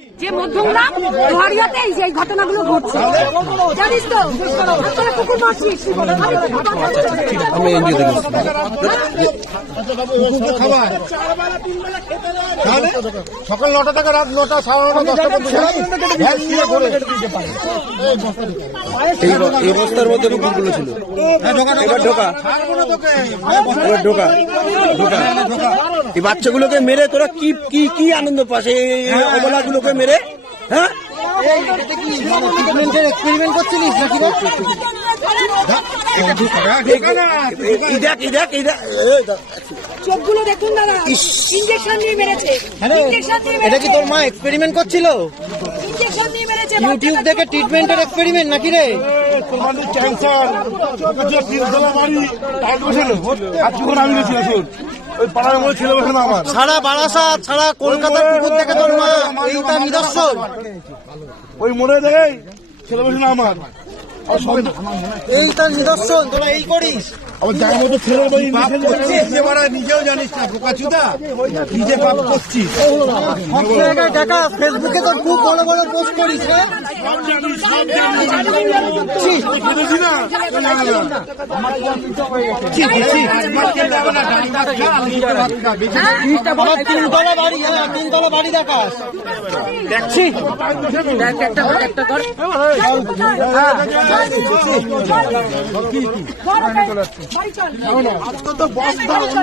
যে মধ্যমগ্রাম লোহারিয়াতে এই ঘটনাগুলো ঘটছে জানিস তো, তোরা কুকুর মারছিস। আমি এনজিও থেকে সকাল 9টা থেকে রাত 9টা 9:30 এই বস্তার মধ্যে কুকুরগুলো ছিল। এবার ঢোকা এই বাচ্চাগুলোকে মেরে তোরা কি কি কি আনন্দ পাস? এই অবলাগুলোকে মেরে, হ্যাঁ এক্সপেরিমেন্ট করছিলিস নাকি? চোখগুলো দেখুন দাদা, ইনজেকশন দিয়ে মেরেছে। এটা কি তোর মা এক্সপেরিমেন্ট করছিল? ইনজেকশন দিয়ে মেরেছে। ইউটিউব দেখে ট্রিটমেন্টের এক্সপেরিমেন্ট নাকি রে? সারা বারাসাত সারা কলকাতার কুকুর দেখে তোর মা এই তার নিদর্শন। ওই মনে দেখে ছেলে বসে না আমার এই তার নিদর্শন। তোরা এই করিস আমার জায়গার মধ্যে ছেলে নিজেও জানিস না বোকাচুদা, নিজে পাপ করছিস। সব জায়গায় দেখা ফেসবুকে তো খুব বড় বড় পোস্ট করিস। তিনতলা বাড়ি, তিনতলা বাড়ি দেখাস দেখছি। একটা